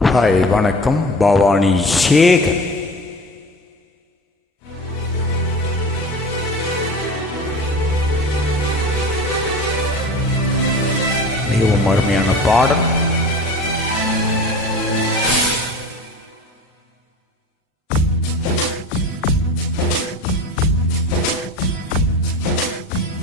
Hi வணக்கம். பவானி சேகர். மிகவும் அருமையான பாடல்.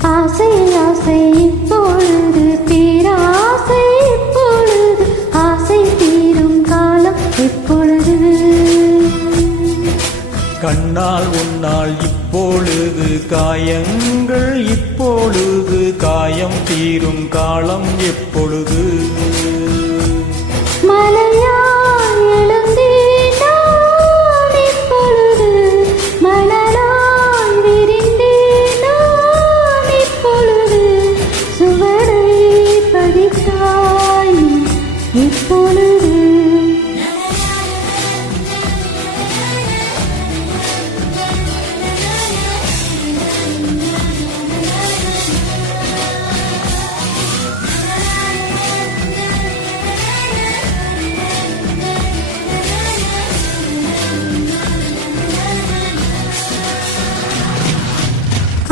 ஆசை ஆசை இப்பொழுது பேராசை இப்பொழுது ஆசை தீரும் காலம் இப்பொழுது கண்ணால் உன்னால் இப்பொழுது காயங்கள் இப்பொழுது காயம் தீரும் காலம் எப்பொழுது மலையாய் எழுந்தேன் நான் இப்பொழுது மணலாய் விரிந்தேன் நான் இப்பொழுது சுவடை பதித்தாய் இப்பொழுது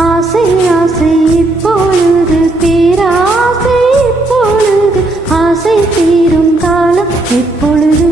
ஆசை ஆசை இப்பொழுது பேராசை இப்பொழுது ஆசை தீரும் காலம் இப்பொழுது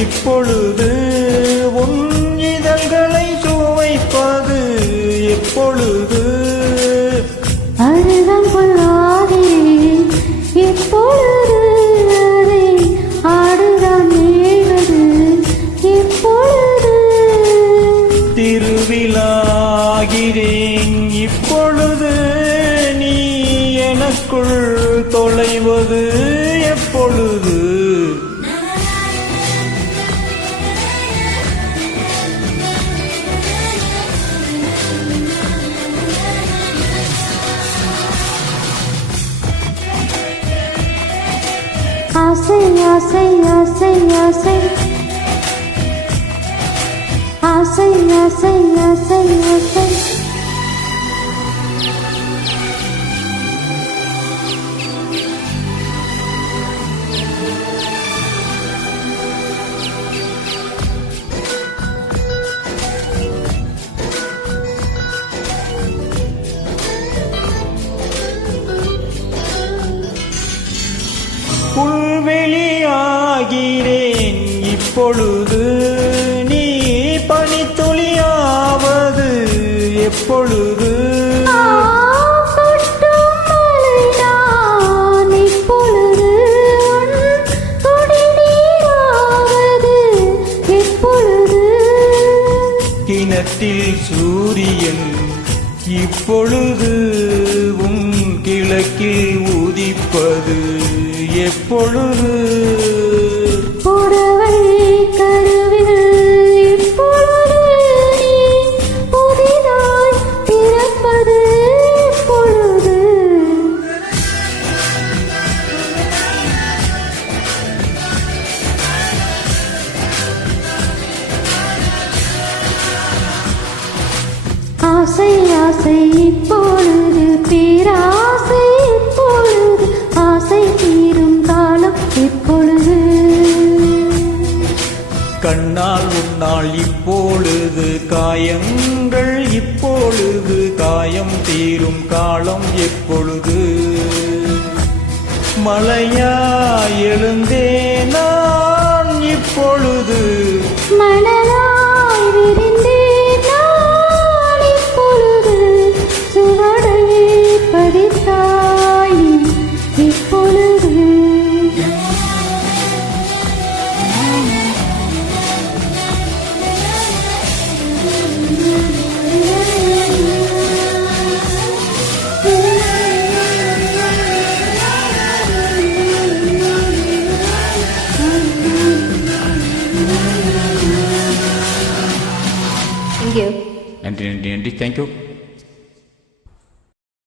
இப்பொழுது உன் இதழ்களை சுவைப்பது எப்பொழுது அழுதம் கொள்ளாதே இப்பொழுது அதை ஆடுதான் மேவது இப்பொழுது திருவிழாகிறேன் இப்பொழுது நீ எனக்குள் தொலைவது எப்பொழுது ஆசை ஆசை ஆசை ஆசை ஆசை ஆசை ஆசை ஆசை புல்வெளியாகிறேன் இப்பொழுது நீ பனித்துளியாவது எப்பொழுது கிணற்றில் சூரியன் இப்பொழுது உன் கிழக்கில் உதிப்பது எப்பொழுது புறவை கருவில் இப்பொழுது நீ புதிதாய் பிறப்பது எப்பொழுது ஆசை ஆசை இப்பொழுது பேராசை இப்பொழுது ஆசை தீரும் காலம் இப்பொழுது கண்ணால் உன்னால் இப்பொழுது காயங்கள் இப்பொழுது காயம் தீரும் காலம் எப்பொழுது மலையாய் எழுந்தேன் நான் இப்பொழுது மணலாய் விரிந்தேன் நான் இப்பொழுது சுவடை பதித்தாய் இப்பொழுது தேங்க்யூ. நன்றி நன்றி நன்றி தேங்க்யூ.